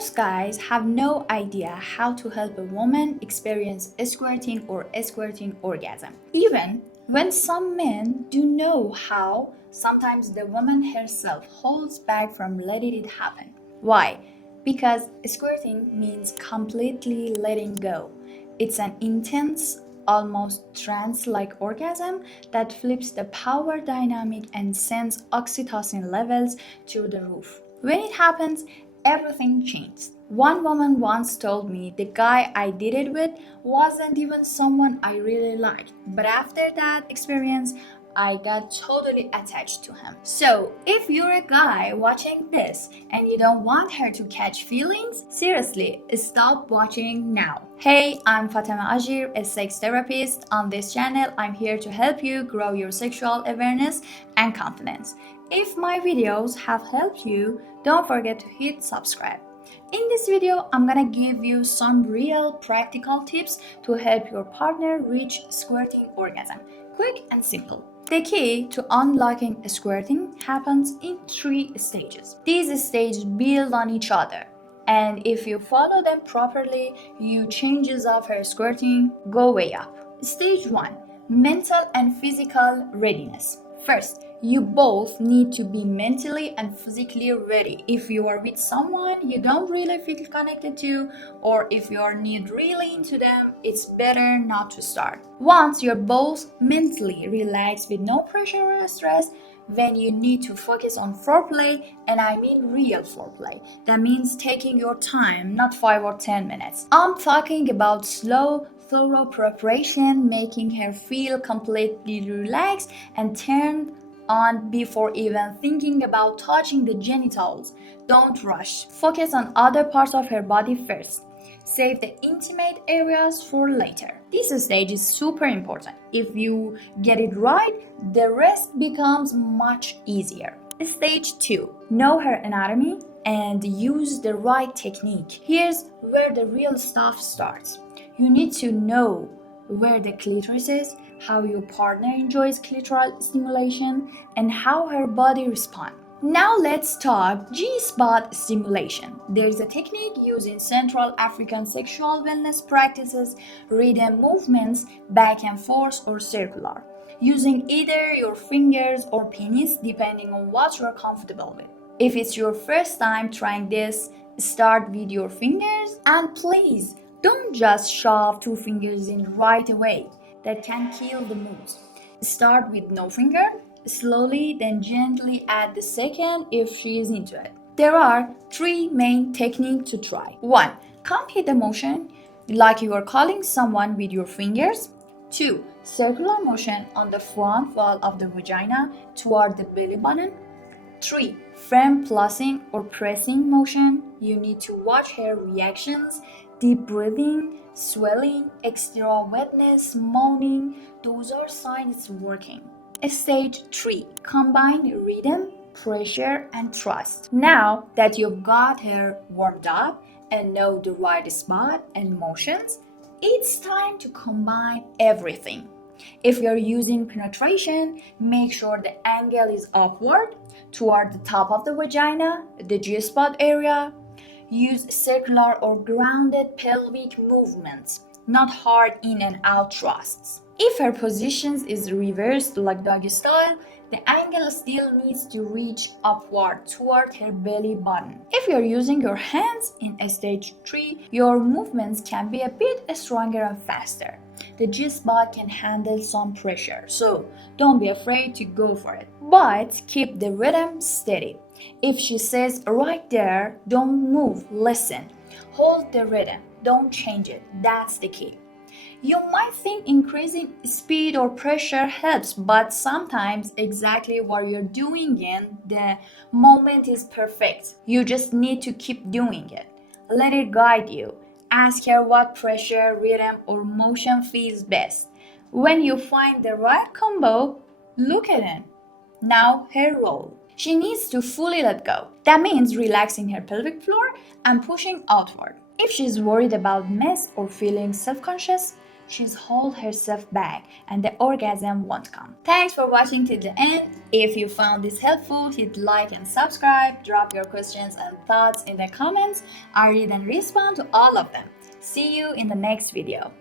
Most guys have no idea how to help a woman experience a squirting or a squirting orgasm. Even when some men do know how, sometimes the woman herself holds back from letting it happen. Why? Because squirting means completely letting go. It's an intense, almost trance-like orgasm that flips the power dynamic and sends oxytocin levels through the roof. When it happens, everything changed. One woman once told me the guy I did it with wasn't even someone I really liked, but after that experience, I got totally attached to him. So, if you're a guy watching this and you don't want her to catch feelings, seriously, stop watching now. Hey, I'm Fatima Ajir, a sex therapist. On this channel, I'm here to help you grow your sexual awareness and confidence. If my videos have helped you, don't forget to hit subscribe. In this video, I'm gonna give you some real practical tips to help your partner reach squirting orgasm. Quick and simple. The key to unlocking squirting happens in 3 stages. These stages build on each other, and if you follow them properly, your chances of her squirting go way up. Stage 1. Mental and physical readiness. First, you both need to be mentally and physically ready. If you are with someone you don't really feel connected to, or if you are not really into them, it's better not to start. Once you're both mentally relaxed with no pressure or stress, then you need to focus on foreplay, and I mean real foreplay. That means taking your time, not 5 or 10 minutes. I'm talking about slow, thorough preparation, making her feel completely relaxed and turned on before even thinking about touching the genitals. Don't rush. Focus on other parts of her body first. Save the intimate areas for later. This stage is super important. If you get it right, the rest becomes much easier. Stage 2. Know her anatomy and use the right technique. Here's where the real stuff starts. You need to know where the clitoris is, how your partner enjoys clitoral stimulation, and how her body responds. Now let's talk G-spot stimulation. There's a technique used in Central African sexual wellness practices, rhythm movements, back and forth or circular, using either your fingers or penis depending on what you're comfortable with. If it's your first time trying this, start with your fingers, and please don't just shove 2 fingers in right away. That can kill the moves. Start with no finger, slowly, then gently add the second if she is into it. There are 3 main techniques to try. 1. Complete the motion like you are calling someone with your fingers. 2. Circular motion on the front wall of the vagina toward the belly button. 3. Firm pulsing or pressing motion. You need to watch her reactions, deep breathing, swelling, extra wetness, moaning. Those are signs it's working. Stage 3. Combine rhythm, pressure, and trust. Now that you've got her warmed up and know the right spot and motions, it's time to combine everything. If you're using penetration, make sure the angle is upward toward the top of the vagina, the G-spot area. Use circular or grounded pelvic movements, not hard in and out thrusts. If her position is reversed like doggy style, the angle still needs to reach upward toward her belly button. If you're using your hands in stage 3, your movements can be a bit stronger and faster. The G-spot can handle some pressure, so don't be afraid to go for it. But keep the rhythm steady. If she says right there, don't move, listen. Hold the rhythm, don't change it, that's the key. You might think increasing speed or pressure helps, but sometimes exactly what you're doing in the moment is perfect. You just need to keep doing it. Let it guide you. Ask her what pressure, rhythm, or motion feels best. When you find the right combo, look at it. Now her role. She needs to fully let go. That means relaxing her pelvic floor and pushing outward. If she's worried about mess or feeling self-conscious, she's hold herself back and the orgasm won't come. Thanks for watching till the end. If you found this helpful, hit like and subscribe. Drop your questions and thoughts in the comments. I read and respond to all of them. See you in the next video.